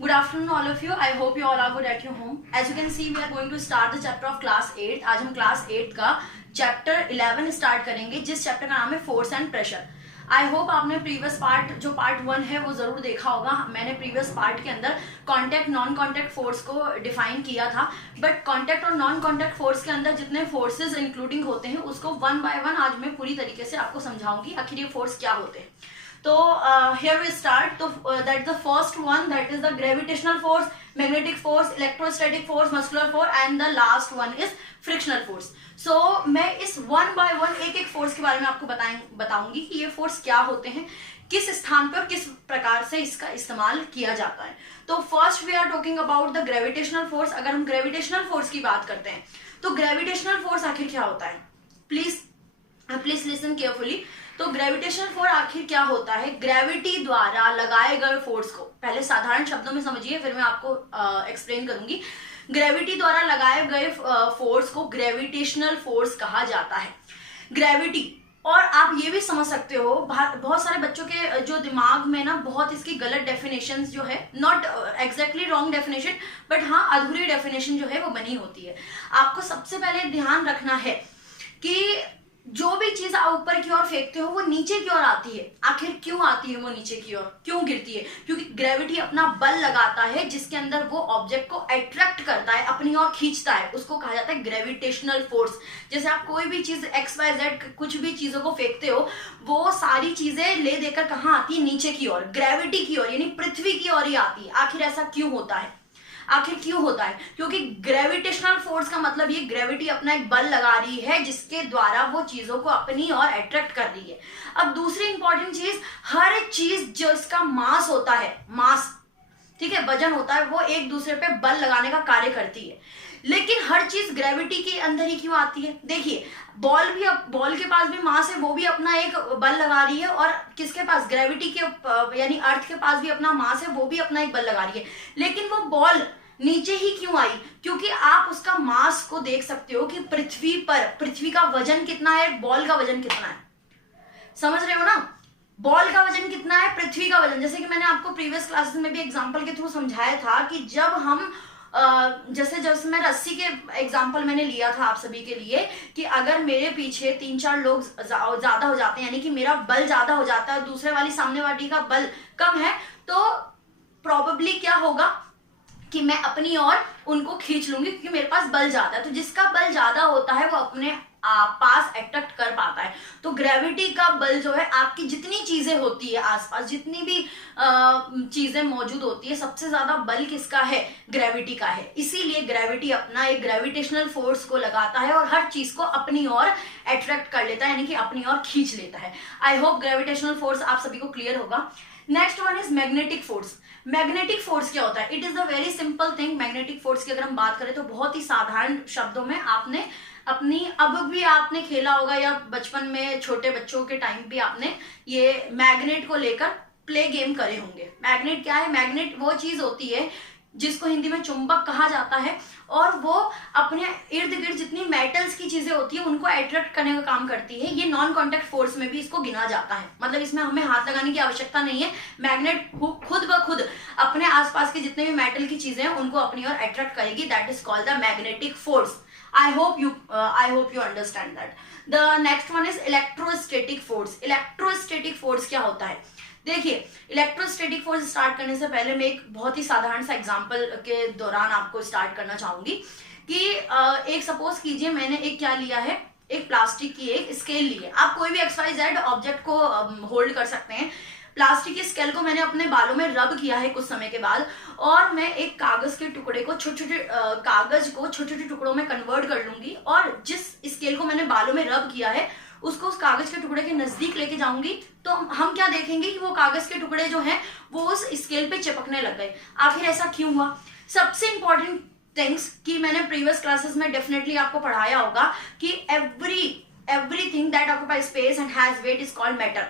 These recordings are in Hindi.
Good afternoon all of you. I hope you all are good at your home. As you can see, we are going to start the chapter of class 8. आज हम class 8 का chapter 11 start करेंगे, जिस chapter का नाम है force and pressure. I hope आपने प्रीवियस पार्ट जो पार्ट 1 है वो जरूर देखा होगा. मैंने प्रीवियस पार्ट के अंदर कॉन्टैक्ट नॉन कॉन्टैक्ट फोर्स को डिफाइन किया था, बट कॉन्टैक्ट और नॉन कॉन्टैक्ट फोर्स के अंदर जितने फोर्सेस इंक्लूडिंग होते हैं उसको वन बाय वन आज मैं पूरी तरीके से आपको समझाऊंगी आखिर ये फोर्स क्या होते हैं. तो here we start. तो that the first one, that is the gravitational force, magnetic force, electrostatic force, muscular force, and the last one is frictional force. So मैं इस वन बाय वन एक एक फोर्स के बारे में आपको बताऊंगी कि ये फोर्स क्या होते हैं, किस स्थान पर किस प्रकार से इसका इस्तेमाल किया जाता है. तो first we are talking about the gravitational force. अगर हम ग्रेविटेशनल फोर्स की बात करते हैं तो ग्रेविटेशनल फोर्स आखिर क्या होता है, प्लीज लिसन केयरफुली. तो ग्रेविटेशनल फोर्स आखिर क्या होता है? ग्रेविटी द्वारा लगाए गए फोर्स को, पहले साधारण शब्दों में समझिए फिर मैं आपको एक्सप्लेन करूंगी. ग्रेविटी द्वारा लगाए गए फोर्स को ग्रेविटेशनल फोर्स कहा जाता है. ग्रेविटी, और आप ये भी समझ सकते हो, बहुत सारे बच्चों के जो दिमाग में ना बहुत इसकी गलत डेफिनेशन जो है, not exactly wrong definition but हाँ अधूरी डेफिनेशन जो है वो बनी होती है. आपको सबसे पहले ध्यान रखना है कि जो भी चीज आप ऊपर की ओर फेंकते हो वो नीचे की ओर आती है. आखिर क्यों आती है वो नीचे की ओर, क्यों गिरती है? क्योंकि ग्रेविटी अपना बल लगाता है जिसके अंदर वो ऑब्जेक्ट को अट्रैक्ट करता है, अपनी ओर खींचता है. उसको कहा जाता है ग्रेविटेशनल फोर्स. जैसे आप कोई भी चीज एक्स वाई जेड कुछ भी चीजों को फेंकते हो, वो सारी चीजें ले देकर कहाँ आती है? नीचे की ओर, ग्रेविटी की ओर, यानी पृथ्वी की ओर ही आती है. आखिर ऐसा क्यों होता है? क्योंकि ग्रेविटेशनल फोर्स का मतलब ये ग्रेविटी अपना एक बल लगा रही है जिसके द्वारा वो चीजों को अपनी ओर अट्रैक्ट कर रही है. अब दूसरी इंपॉर्टेंट चीज, हर चीज जो इसका मास होता है, मास, ठीक है, वजन होता है, वो एक दूसरे पे बल लगाने का कार्य करती है. लेकिन हर चीज ग्रेविटी के अंदर ही क्यों आती है? देखिए, बॉल के पास भी मास है, वो भी अपना एक बल लगा रही है, और किसके पास? ग्रेविटी के यानी अर्थ के पास भी अपना मास है, वो भी अपना एक बल लगा रही है. लेकिन वो बॉल नीचे ही क्यों आई? क्योंकि आप उसका मास को देख सकते हो कि पृथ्वी का वजन कितना है, बॉल का वजन कितना है. समझ रहे हो ना? बॉल का वजन कितना है, पृथ्वी का वजन. जैसे कि मैंने आपको प्रीवियस क्लासेस में भी एग्जांपल के थ्रू समझाया था कि जब हम जैसे मैं रस्सी के एग्जांपल मैंने लिया था आप सभी के लिए, कि अगर मेरे पीछे 3-4 लोग ज्यादा हो जाते हैं, यानी कि मेरा बल ज्यादा हो जाता है, दूसरे वाली सामने वाली का बल कम है, तो प्रोबेबली क्या होगा कि मैं अपनी ओर उनको खींच लूंगी क्योंकि मेरे पास बल ज्यादा है. तो जिसका बल ज्यादा होता है वो अपने पास अट्रैक्ट कर पाता है. तो ग्रेविटी का बल जो है, आपकी जितनी चीजें होती है आसपास, जितनी भी चीजें मौजूद होती है, सबसे ज्यादा बल किसका है? ग्रेविटी का है. इसीलिए ग्रेविटी अपना एक ग्रेविटेशनल फोर्स को लगाता है और हर चीज को अपनी ओर अट्रैक्ट कर लेता है, यानी कि अपनी ओर खींच लेता है. आई होप ग्रेविटेशनल फोर्स आप सभी को क्लियर होगा. Next one is magnetic force. Magnetic force क्या होता है? It is a very simple thing. Magnetic force की अगर हम बात करें तो बहुत ही साधारण शब्दों में, आपने अब भी आपने खेला होगा, या बचपन में छोटे बच्चों के टाइम भी आपने ये मैग्नेट को लेकर प्ले गेम करे होंगे. मैग्नेट क्या है? मैग्नेट वो चीज होती है जिसको हिंदी में चुंबक कहा जाता है, और वो अपने इर्द गिर्द जितनी मेटल्स की चीजें होती है उनको अट्रैक्ट करने का काम करती है. ये नॉन कॉन्टैक्ट फोर्स में भी इसको गिना जाता है. मतलब इसमें हमें हाथ लगाने की आवश्यकता नहीं है. मैग्नेट खुद ब खुद अपने आसपास के जितने भी मेटल की चीजें हैं उनको अपनी ओर अट्रैक्ट करेगी. That is called the magnetic force. I hope you understand that. The next one is electrostatic force. Electrostatic force क्या होता है? देखिए, इलेक्ट्रोस्टैटिक फोर्स स्टार्ट करने से पहले मैं एक बहुत ही साधारण सा एग्जांपल के दौरान आपको स्टार्ट करना चाहूंगी कि एक सपोज कीजिए मैंने एक क्या लिया है, एक प्लास्टिक की एक स्केल ली है. आप कोई भी XYZ ऑब्जेक्ट को होल्ड कर सकते हैं. प्लास्टिक की स्केल को मैंने अपने बालों में रब किया है कुछ समय के बाद, और मैं एक कागज के टुकड़े को कागज को छोटे छोटे टुकड़ों में कन्वर्ट कर लूंगी, और जिस स्केल को मैंने बालों में रब किया है उसको उस कागज के टुकड़े के नजदीक लेके जाऊंगी. तो हम क्या देखेंगे कि वो कागज के टुकड़े जो हैं वो उस स्केल पे चिपकने लग गए. आखिर ऐसा क्यों हुआ? सबसे इंपॉर्टेंट थिंग्स कि मैंने प्रीवियस क्लासेस में डेफिनेटली आपको पढ़ाया होगा कि everything that occupy space and has weight is called matter.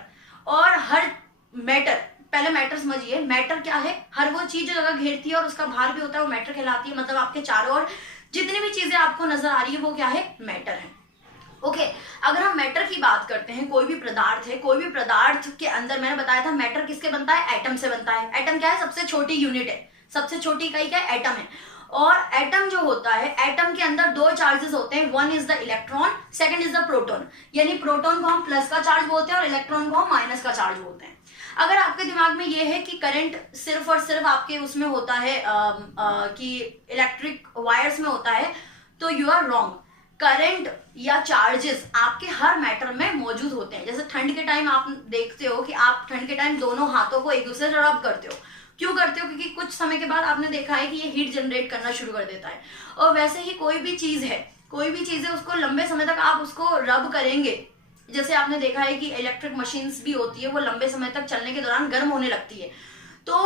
और हर मैटर, पहले मैटर समझिए. मैटर क्या है? हर वो चीज जो जगह घेरती है और उसका भार भी होता है वो मैटर कहलाती है. मतलब आपके चारों ओर जितनी भी चीजें आपको नजर आ रही है वो क्या है? मैटर है. ओके, अगर हम मैटर की बात करते हैं, कोई भी पदार्थ है, कोई भी पदार्थ के अंदर मैंने बताया था मैटर किसके बनता है? एटम से बनता है. एटम क्या है? सबसे छोटी यूनिट है, सबसे छोटी इकाई क्या है? एटम है। और एटम जो होता है, एटम के अंदर दो चार्जेस होते हैं, one is the electron, second is the proton. यानी प्रोटॉन को हम प्लस का चार्ज बोलते हैं और इलेक्ट्रॉन को हम माइनस का चार्ज बोलते हैं। अगर आपके दिमाग में ये है कि करंट सिर्फ और सिर्फ आपके उसमें होता है कि इलेक्ट्रिक वायर्स में होता है, तो यू आर रॉन्ग। करंट या चार्जेस आपके हर मैटर में मौजूद होते हैं। जैसे ठंड के टाइम आप देखते हो कि आप ठंड के टाइम दोनों हाथों को एक दूसरे से रब करते हो। क्यों करते हो? क्योंकि कुछ समय के बाद आपने देखा है कि ये हीट जनरेट करना शुरू कर देता है। और वैसे ही कोई भी चीज है उसको लंबे समय तक आप उसको रब करेंगे। जैसे आपने देखा है कि इलेक्ट्रिक मशीन्स भी होती है, वो लंबे समय तक चलने के दौरान गर्म होने लगती है। तो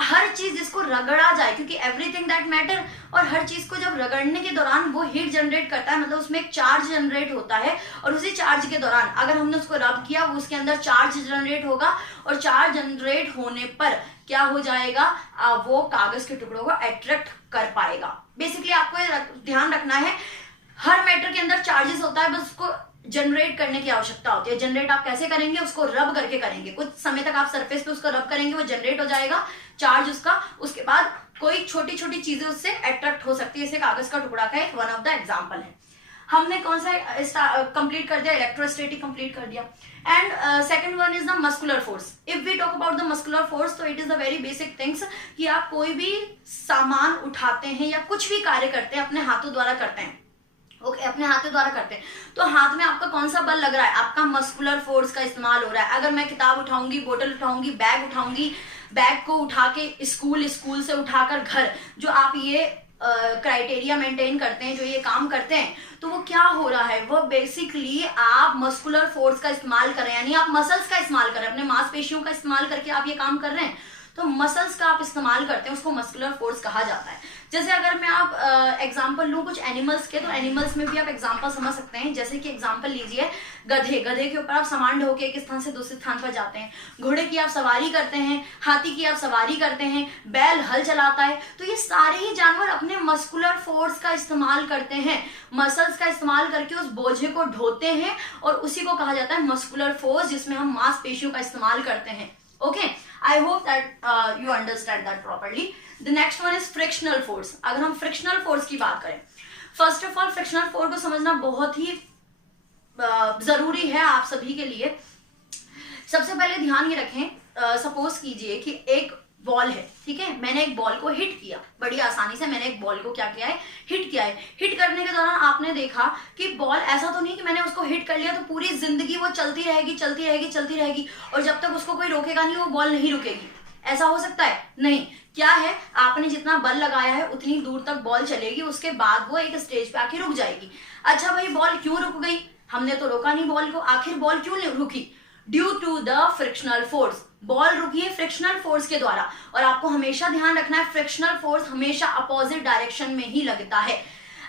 हर चीज जिसको रगड़ा जाए, क्योंकि एवरीथिंग दैट मैटर, और हर चीज को जब रगड़ने के दौरान वो हीट जनरेट करता है, मतलब उसमें एक चार्ज जनरेट होता है, और उसी चार्ज के दौरान अगर हमने उसको रब किया, वो उसके अंदर चार्ज जनरेट होगा, और चार्ज जनरेट होने पर क्या हो जाएगा? वो कागज के टुकड़ों को अट्रैक्ट कर पाएगा। बेसिकली आपको ध्यान रखना है, हर मैटर के अंदर चार्जेस होता है, बस उसको जनरेट करने की आवश्यकता होती है। जनरेट आप कैसे करेंगे? उसको रब करके करेंगे। कुछ समय तक आप सरफेस पे उसको रब करेंगे, वो जनरेट हो जाएगा चार्ज उसका। उसके बाद कोई छोटी छोटी चीजें उससे अट्रैक्ट हो सकती है। जैसे कागज का टुकड़ा का एक वन ऑफ द एग्जाम्पल है। हमने कौन सा कंप्लीट कर दिया? इलेक्ट्रोस्टैटिक कंप्लीट कर दिया। And second one is the muscular force. If we talk about the muscular force, तो it is the very basic things कि आप कोई भी सामान उठाते हैं या कुछ भी कार्य करते हैं अपने हाथों द्वारा करते हैं। ओके, अपने हाथों द्वारा करते हैं, तो हाथ में आपका कौन सा बल लग रहा है? आपका मस्कुलर फोर्स का इस्तेमाल हो रहा है। अगर मैं किताब उठाऊंगी, बोतल उठाऊंगी, बैग उठाऊंगी, बैग को उठा के स्कूल से उठाकर घर, जो आप ये क्राइटेरिया मेंटेन करते हैं, जो ये काम करते हैं, तो वो क्या हो रहा है? वो बेसिकली आप मस्कुलर फोर्स का इस्तेमाल कर रहे हैं, यानी आप मसल्स का इस्तेमाल कर रहे हैं, अपने मांसपेशियों का इस्तेमाल करके आप ये काम कर रहे हैं। तो मसल्स का आप इस्तेमाल करते हैं, उसको मस्कुलर फोर्स कहा जाता है। जैसे अगर मैं आप एग्जांपल लूं कुछ एनिमल्स के, तो एनिमल्स में भी आप एग्जांपल समझ सकते हैं। जैसे कि एग्जांपल लीजिए गधे के ऊपर आप सामान ढो के एक स्थान से दूसरे स्थान पर जाते हैं। घोड़े की आप सवारी करते हैं, हाथी की आप सवारी करते हैं, बैल हल चलाता है। तो ये सारे ही जानवर अपने मस्कुलर फोर्स का इस्तेमाल करते हैं, मसल्स का इस्तेमाल करके उस बोझे को ढोते हैं, और उसी को कहा जाता है मस्कुलर फोर्स, जिसमें हम मांसपेशियों का इस्तेमाल करते हैं। Okay, I hope that you understand that properly. The next one is frictional force. अगर हम frictional force की बात करें, first of all frictional force को समझना बहुत ही जरूरी है आप सभी के लिए। सबसे पहले ध्यान ये रखें, सपोज कीजिए कि एक बॉल है, ठीक है, मैंने एक बॉल को हिट किया, बड़ी आसानी से मैंने एक बॉल को क्या किया है? हिट किया है। हिट करने के दौरान आपने देखा कि बॉल, ऐसा तो नहीं कि मैंने उसको हिट कर लिया तो पूरी जिंदगी वो चलती रहेगी और जब तक उसको कोई रोकेगा नहीं वो बॉल नहीं रुकेगी। ऐसा हो सकता है? नहीं। क्या है, आपने जितना बल लगाया है उतनी दूर तक बॉल चलेगी, उसके बाद वो एक स्टेज पे आके रुक जाएगी। अच्छा भाई, बॉल क्यों रुक गई? हमने तो रोका नहीं बॉल को। आखिर बॉल क्यों रुकी? Due to the frictional force. Ball रुकी है फ्रिक्शनल फोर्स के द्वारा। और आपको हमेशा ध्यान रखना है, फ्रिक्शनल फोर्स हमेशा अपोजिट डायरेक्शन में ही लगता है।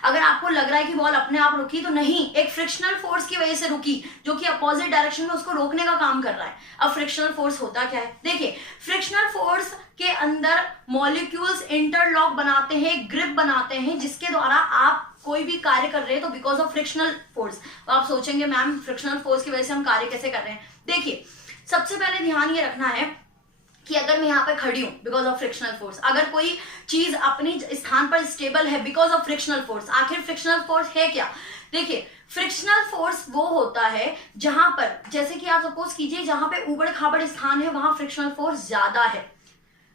अगर आपको लग रहा है कि बॉल अपने आप रुकी, तो नहीं, एक फ्रिक्शनल फोर्स की वजह से रुकी, जो कि अपोजिट डायरेक्शन में उसको रोकने का काम कर रहा है। अब फ्रिक्शनल फोर्स होता क्या है? देखिए, फ्रिक्शनल फोर्स के अंदर मॉलिक्यूल्स इंटरलॉक बनाते हैं, ग्रिप बनाते हैं, जिसके द्वारा आप कोई भी कार्य कर रहे हैं तो बिकॉज ऑफ फ्रिक्शनल फोर्स। तो आप सोचेंगे मैम फ्रिक्शनल फोर्स की वजह से हम कार्य कैसे कर रहे हैं? देखिए, सबसे पहले ध्यान ये रखना है कि अगर मैं यहाँ पे खड़ी हूं बिकॉज ऑफ फ्रिक्शनल फोर्स, अगर कोई चीज अपनी स्थान पर स्टेबल है बिकॉज ऑफ फ्रिक्शनल फोर्स, आखिर फ्रिक्शनल फोर्स है क्या? देखिए, फ्रिक्शनल फोर्स वो होता है जहां पर, जैसे कि आप सपोज कीजिए जहां पे उबड़ खाबड़ स्थान है वहां फ्रिक्शनल फोर्स ज्यादा है।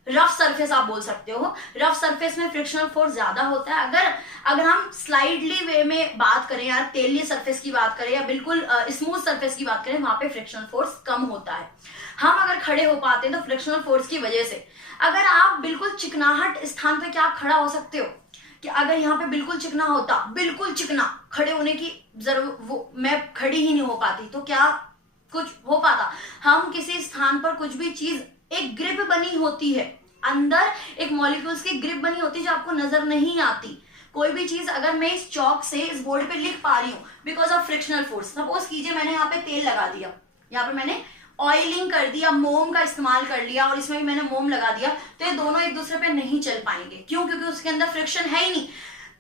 रफ सरफेस आप बोल सकते हो, रफ सरफेस में फ्रिक्शनल फोर्स ज्यादा होता है। अगर हम स्लाइडली वे में बात करें या तेलीय सरफेस की बात करें या बिल्कुल स्मूथ सरफेस की बात करें, वहां पे फ्रिक्शनल फोर्स कम होता है। हम अगर खड़े हो पाते हैं तो फ्रिक्शनल फोर्स की वजह से। अगर आप बिल्कुल चिकनाहट स्थान पे क्या आप खड़ा हो सकते हो? कि अगर यहाँ पे बिल्कुल चिकना होता, बिल्कुल चिकना, खड़े होने की मैं खड़ी ही नहीं हो पाती, तो क्या कुछ हो पाता? हम किसी स्थान पर कुछ भी चीज, एक ग्रिप बनी होती है, अंदर एक मॉलिक्यूल्स की ग्रिप बनी होती है जो आपको नजर नहीं आती। कोई भी चीज अगर मैं इस चौक से इस बोर्ड पे लिख पा रही हूँ because of frictional force, suppose कीजिए मैंने यहाँ पे तेल लगा दिया, यहाँ पे मैंने ऑयलिंग कर दिया, मोम का इस्तेमाल कर लिया और इसमें भी मैंने मोम लगा दिया, तो ये दोनों एक दूसरे पे नहीं चल पाएंगे। क्यों? क्योंकि उसके अंदर फ्रिक्शन है ही नहीं।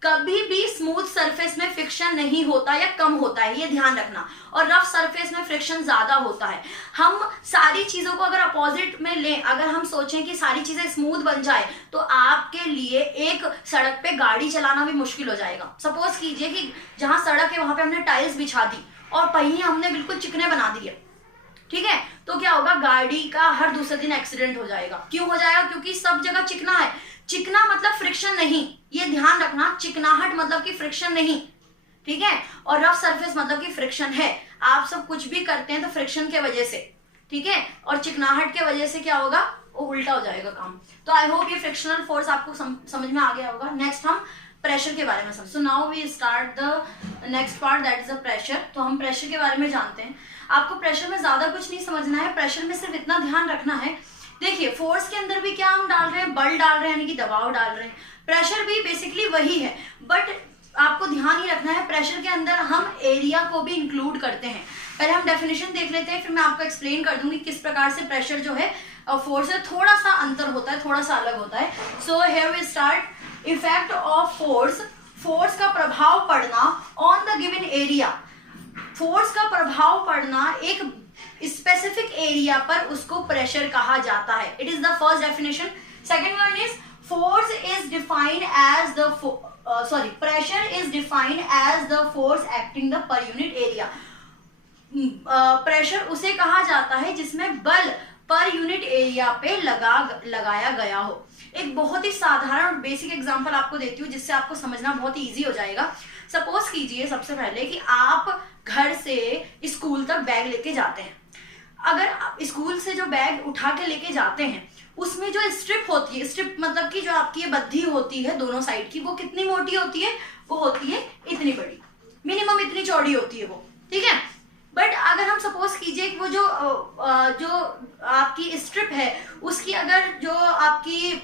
कभी भी स्मूथ सरफेस में फ्रिक्शन नहीं होता या कम होता है, ये ध्यान रखना, और रफ सरफेस में फ्रिक्शन ज्यादा होता है। हम सारी चीजों को अगर अपोजिट में लें, अगर हम सोचें कि सारी चीजें स्मूथ बन जाए तो आपके लिए एक सड़क पे गाड़ी चलाना भी मुश्किल हो जाएगा। सपोज कीजिए कि जहां सड़क है वहां पे हमने टाइल्स बिछा दी और पहिए हमने बिल्कुल चिकने बना दिए, ठीक है, तो क्या होगा, गाड़ी का हर दूसरे दिन एक्सीडेंट हो जाएगा। क्यों हो जाएगा? क्योंकि सब जगह चिकना है। चिकना मतलब फ्रिक्शन नहीं, ये ध्यान रखना, चिकनाहट मतलब कि फ्रिक्शन नहीं, ठीक है, और रफ सरफेस मतलब कि फ्रिक्शन है। आप सब कुछ भी करते हैं तो फ्रिक्शन के वजह से, ठीक है, और चिकनाहट के वजह से क्या होगा, वो उल्टा हो जाएगा काम। तो आई होप ये फ्रिक्शनल फोर्स आपको समझ में आ गया होगा। नेक्स्ट हम प्रेशर के बारे में समझ। So now we start the next part, that is the pressure. तो हम प्रेशर के बारे में जानते हैं। आपको प्रेशर में ज्यादा कुछ नहीं समझना है, प्रेशर में सिर्फ इतना ध्यान रखना है, देखिए फोर्स के अंदर भी क्या हम डाल रहे हैं, बल डाल रहे हैं, यानी कि दबाव डाल रहे हैं। प्रेशर भी बेसिकली वही है, बट आपको ध्यान ही रखना है प्रेशर के अंदर हम एरिया को भी इंक्लूड करते हैं। पहले हम डेफिनेशन देख लेते हैं, फिर मैं आपको एक्सप्लेन कर दूंगी किस प्रकार से प्रेशर जो है फोर्स से थोड़ा सा अंतर होता है, थोड़ा सा अलग होता है। So here we start. Effect of force, force का प्रभाव पड़ना on the given area, force का प्रभाव पड़ना एक स्पेसिफिक एरिया पर, उसको प्रेशर कहा जाता है। It is the first definition. Second one is force is defined as the pressure is defined as the force acting the per unit area. Pressure उसे कहा जाता है जिसमें बल पर यूनिट एरिया पे लगाया गया हो। एक बहुत ही साधारण और बेसिक एग्जांपल आपको देती हूँ जिससे आपको समझना बहुत ही इजी हो जाएगा। सपोज कीजिए सबसे पहले कि आप घर से स्कूल तक बैग लेके जाते हैं। अगर आप स्कूल से जो बैग उठा के लेके जाते हैं उसमें जो स्ट्रिप होती है, स्ट्रिप मतलब कि जो आपकी ये बद्धी होती है दोनों साइड की, वो कितनी मोटी होती है, वो होती है इतनी बड़ी, मिनिमम इतनी चौड़ी होती है वो, ठीक है। बट अगर हम सपोज कीजिए कि वो जो आपकी स्ट्रिप है उसकी अगर जो आपकी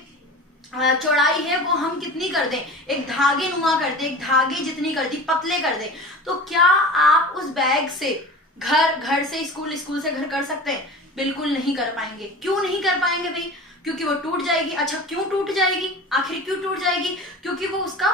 चौड़ाई है वो हम कितनी कर दें, एक धागे नुमा कर दें, एक धागे जितनी कर दी, पतले कर दें, तो क्या आप उस बैग से घर से स्कूल, स्कूल से घर कर सकते हैं? बिल्कुल नहीं कर पाएंगे। क्यों नहीं कर पाएंगे भाई? क्योंकि वो टूट जाएगी। अच्छा क्यों टूट जाएगी, आखिर क्यों टूट जाएगी? क्योंकि वो उसका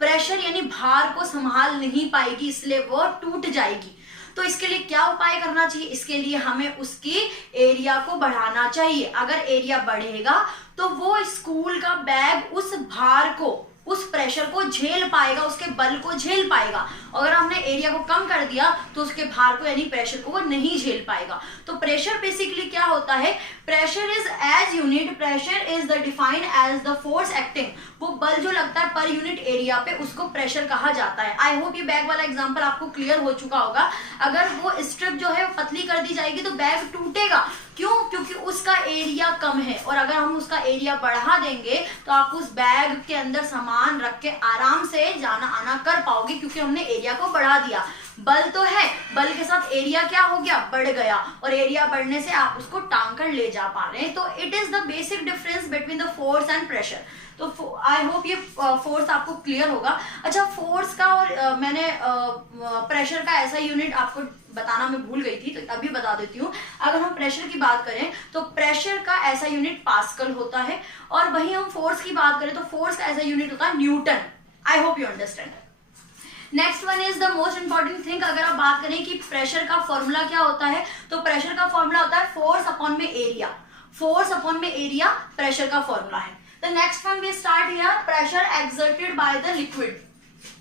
प्रेशर यानी भार को संभाल नहीं पाएगी, इसलिए वो टूट जाएगी। तो इसके लिए क्या उपाय करना चाहिए? इसके लिए हमें उसकी एरिया को बढ़ाना चाहिए। अगर एरिया बढ़ेगा तो वो स्कूल का बैग उस भार को, उस प्रेशर को झेल पाएगा, उसके बल को झेल पाएगा। अगर हमने एरिया को कम कर दिया तो उसके भार को यानी प्रेशर को वो नहीं झेल पाएगा। तो प्रेशर बेसिकली क्या होता है? Pressure is as unit, pressure is the defined as the force acting, वो बल जो लगता है पर यूनिट एरिया पे उसको प्रेशर कहा जाता है। आई होप ये बैग वाला एग्जांपल आपको क्लियर हो चुका होगा। अगर वो स्ट्रिप जो है वो पतली कर दी जाएगी तो बैग टूटेगा। क्यों? क्योंकि उसका एरिया कम है, और अगर हम उसका एरिया बढ़ा देंगे तो आप उस बैग के अंदर सामान रख के आराम से जाना आना कर पाओगे, क्योंकि हमने एरिया को बढ़ा दिया। बल तो है, बल के साथ एरिया क्या हो गया, बढ़ गया, और एरिया बढ़ने से आप उसको टांग कर ले जा पा रहे हैं। तो it is the basic difference between the force and pressure. तो आई होप ये फोर्स आपको क्लियर होगा। अच्छा फोर्स का और मैंने प्रेशर का ऐसा यूनिट आपको बताना मैं भूल गई थी, तो अभी बता देती हूँ। अगर हम प्रेशर की बात करें तो प्रेशर का ऐसा यूनिट पास्कल होता है, और वहीं हम फोर्स की बात करें तो फोर्स का ऐसा यूनिट होता है Newton. I hope you understand. Next one is the most important thing. अगर आप बात करें कि प्रेशर का फॉर्मूला क्या होता है, तो प्रेशर का फॉर्मूला होता है फोर्स अपॉन में एरिया। फोर्स अपॉन में एरिया प्रेशर का फॉर्मूला है। The next one we start here, pressure exerted by the liquid.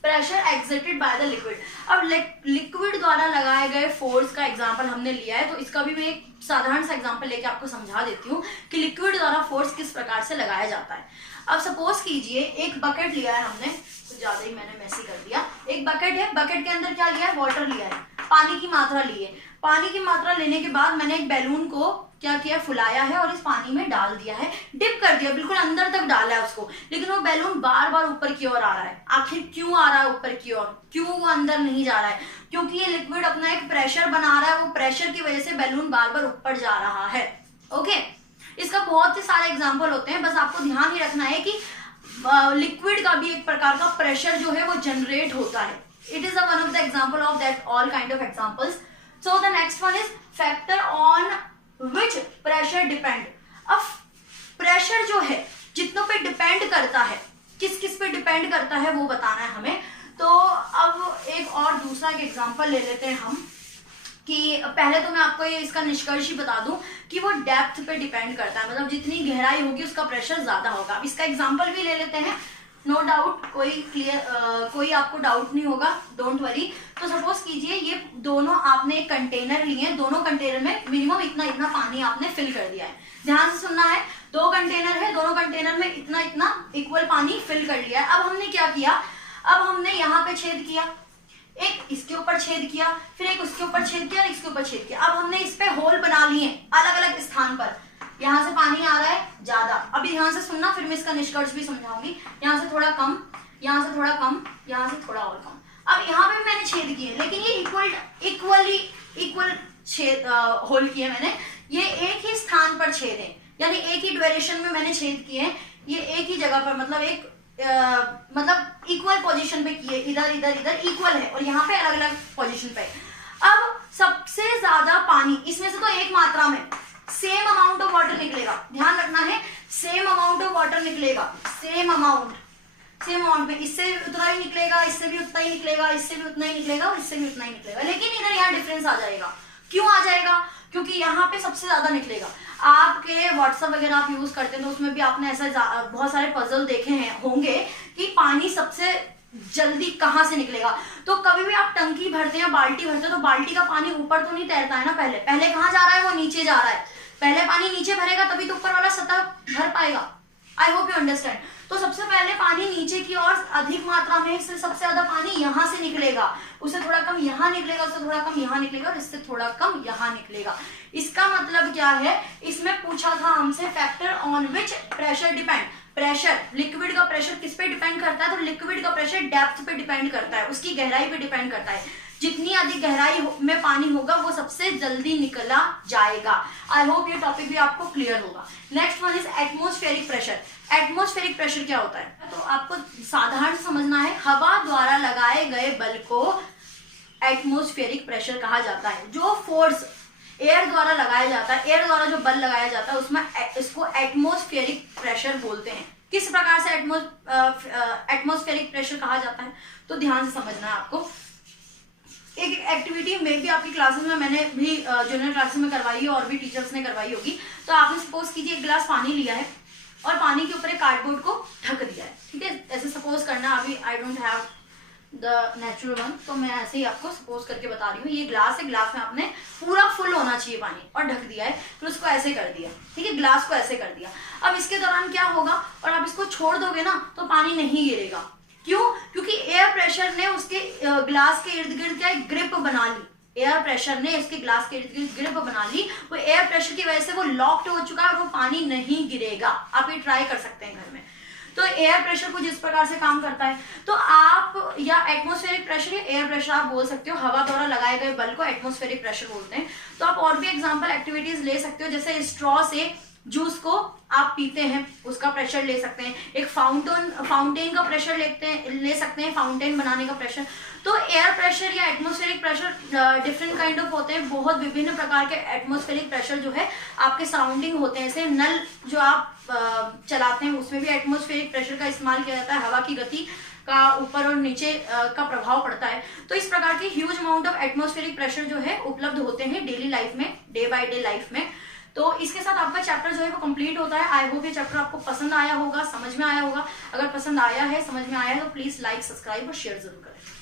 Pressure exerted by the liquid. अब लिक्विड द्वारा लगाए गए फोर्स का एग्जांपल हमने लिया है, तो इसका भी मैं एक साधारण सा एग्जांपल लेके आपको समझा देती हूँ कि लिक्विड द्वारा फोर्स किस प्रकार से लगाया जाता है। अब सपोज कीजिए एक बकेट लिया है हमने, कुछ ज्यादा ही मैंने मैसी कर दिया। एक बकेट है, बकेट के अंदर क्या लिया है, वाटर लिया है, पानी की मात्रा ली है। पानी की मात्रा लेने के बाद मैंने एक बैलून को क्या किया, फुलाया है और इस पानी में डाल दिया है, डिप कर दिया, बिल्कुल अंदर तक डाला है उसको, लेकिन वो बैलून बार बार ऊपर की ओर आ रहा है। आखिर क्यों आ रहा है ऊपर की ओर, क्यों वो अंदर नहीं जा रहा है? क्योंकि ये लिक्विड अपना एक प्रेशर बना रहा है, वो प्रेशर की वजह से बैलून बार बार ऊपर जा रहा है। ओके, इसका बहुत ही सारे एग्जाम्पल होते हैं, बस आपको ध्यान ही रखना है कि लिक्विड का भी एक प्रकार का प्रेशर जो है वो जनरेट होता है। It is one of the example of that all kind of examples. So the next one is factor on which pressure depend. अब प्रेशर जो है जितनों पे डिपेंड करता है, किस किस पे डिपेंड करता है वो बताना है हमें। तो अब एक और दूसरा एग्जांपल ले लेते हैं हम, कि पहले तो मैं आपको ये इसका निष्कर्ष ही बता दूं कि वो डेप्थ पे डिपेंड करता है, मतलब जितनी गहराई होगी उसका प्रेशर ज्यादा होगा। अब इसका एग्जांपल भी ले लेते हैं, नो डाउट कोई आपको डाउट नहीं होगा, डोंट वरी। तो सपोज कीजिए ये दोनों आपने एक कंटेनर लिए, दोनों कंटेनर में मिनिमम इतना इतना पानी आपने फिल कर दिया है। ध्यान से सुनना है, 2 कंटेनर है, दोनों कंटेनर में इतना इतना इक्वल पानी फिल कर लिया है। अब हमने क्या किया, अब हमने यहाँ पे छेद किया, एक इसके ऊपर छेद किया, फिर एक उसके ऊपर छेद किया, इसके ऊपर छेद किया। अब हमने इस पे होल बना लिए अलग अलग स्थान पर। यहाँ से पानी आ रहा है ज्यादा, अभी यहाँ से सुनना, फिर मैं इसका निष्कर्ष भी समझाऊंगी। यहाँ से थोड़ा कम, यहाँ से थोड़ा कम, यहाँ से थोड़ा और कम। अब यहाँ पे मैंने छेद किए, लेकिन ये इक्वल छेद होल किए मैंने, ये एक ही स्थान पर छेद है, यानी एक ही ड्यूरेशन में मैंने छेद किए, ये एक ही जगह पर, मतलब एक मतलब इक्वल पोजीशन पे किए, इधर इधर इधर इक्वल है, और यहाँ पे अलग अलग पोजीशन पे। अब सबसे ज्यादा पानी इसमें से तो एक मात्रा में सेम अमाउंट ऑफ वाटर निकलेगा, ध्यान रखना है, सेम अमाउंट ऑफ वाटर निकलेगा, सेम अमाउंट में, इससे भी उतना ही निकलेगा, इससे भी उतना ही निकलेगा, इससे भी उतना ही निकलेगा, और इससे भी उतना ही निकलेगा। लेकिन इधर यहाँ डिफरेंस आ जाएगा। क्यों आ जाएगा? क्योंकि यहाँ पे सबसे ज्यादा निकलेगा। आपके व्हाट्सएप वगैरह आप यूज करते हैं तो उसमें भी आपने ऐसा बहुत सारे पजल देखे हैं होंगे कि पानी सबसे जल्दी कहाँ से निकलेगा। तो कभी भी आप टंकी भरते हैं, बाल्टी भरते हैं, तो बाल्टी का पानी ऊपर तो नहीं तैरता है ना, पहले कहाँ जा रहा है, वो नीचे जा रहा है। पहले पानी नीचे भरेगा तभी तो ऊपर वाला सतह भर पाएगा। I hope you understand. तो सबसे पहले पानी नीचे की ओर अधिक मात्रा में, इससे सबसे ज्यादा पानी यहाँ से निकलेगा, उससे थोड़ा कम यहाँ निकलेगा, उससे थोड़ा कम यहाँ निकलेगा, और इससे थोड़ा कम यहाँ निकलेगा। इसका मतलब क्या है, इसमें पूछा था हमसे factor on which pressure depend. Pressure, liquid का प्रेशर किस पे डिपेंड करता है, तो लिक्विड का प्रेशर डेप्थ पे डिपेंड करता है, उसकी गहराई पे डिपेंड करता है। जितनी अधिक गहराई में पानी होगा वो सबसे जल्दी निकला जाएगा। आई होप ये टॉपिक भी आपको क्लियर होगा। Next one is atmospheric pressure. Atmospheric pressure क्या होता है, तो आपको साधारण समझना है, हवा द्वारा लगाए गए बल को एटमॉस्फेरिक प्रेशर कहा जाता है। जो फोर्स एयर द्वारा लगाया जाता है, एयर द्वारा जो बल लगाया जाता है, उसमें इसको एटमॉस्फेरिक प्रेशर बोलते हैं। किस प्रकार से एटमॉस्फेरिक प्रेशर कहा जाता है, तो ध्यान से समझना है आपको। एक एक्टिविटी में भी आपकी क्लासेस में मैंने भी जूनियर क्लासेस में करवाई है, और भी टीचर्स ने करवाई होगी। तो आपने सपोज कीजिए एक गिलास पानी लिया है और पानी के ऊपर एक कार्डबोर्ड को ढक दिया है, ठीक है। ऐसे सपोज करना, अभी I don't have the natural one, तो मैं ऐसे ही आपको सपोज करके बता रही हूँ। ये ग्लास है, ग्लास में आपने पूरा फुल होना चाहिए पानी, और ढक दिया है, फिर उसको ऐसे कर दिया, ठीक है, ग्लास को ऐसे कर दिया। अब इसके दौरान क्या होगा, और आप इसको छोड़ दोगे ना तो पानी नहीं गिरेगा। क्यों? क्योंकि एयर प्रेशर ने उसके ग्लास के इर्द गिर्द क्या एक ग्रिप बना ली। एयर प्रेशर ने इसके ग्लास के इर्द गिर्द ग्रिप बना ली, वो एयर प्रेशर की वजह से वो लॉक्ड हो चुका है और वो पानी नहीं गिरेगा। आप ये ट्राई कर सकते हैं घर में। तो एयर प्रेशर को जिस प्रकार से काम करता है, तो आप या एटमॉस्फेरिक प्रेशर या एयर प्रेशर आप बोल सकते हो, हवा द्वारा लगाए गए बल को एटमॉस्फेरिक प्रेशर बोलते हैं। तो आप और भी एग्जांपल एक्टिविटीज ले सकते हो, जैसे स्ट्रॉ से जूस को आप पीते हैं, उसका प्रेशर ले सकते हैं। एक फाउंटेन का प्रेशर ले सकते हैं, फाउंटेन बनाने का प्रेशर। तो एयर प्रेशर या atmospheric pressure different kind of होते हैं। बहुत विभिन्न प्रकार के एटमॉस्फेरिक प्रेशर जो है आपके सराउंडिंग होते हैं। जैसे नल जो आप चलाते हैं उसमें भी एटमॉस्फेरिक प्रेशर का इस्तेमाल किया जाता है। हवा की गति का ऊपर और नीचे का प्रभाव पड़ता है। तो इस प्रकार के huge amount of atmospheric pressure जो है उपलब्ध होते हैं डेली लाइफ में, डे बाय डे लाइफ में। तो इसके साथ आपका चैप्टर जो है वो कंप्लीट होता है। आई होप ये चैप्टर आपको पसंद आया होगा, समझ में आया होगा। अगर पसंद आया है, समझ में आया है, तो प्लीज लाइक, सब्सक्राइब और शेयर जरूर करें।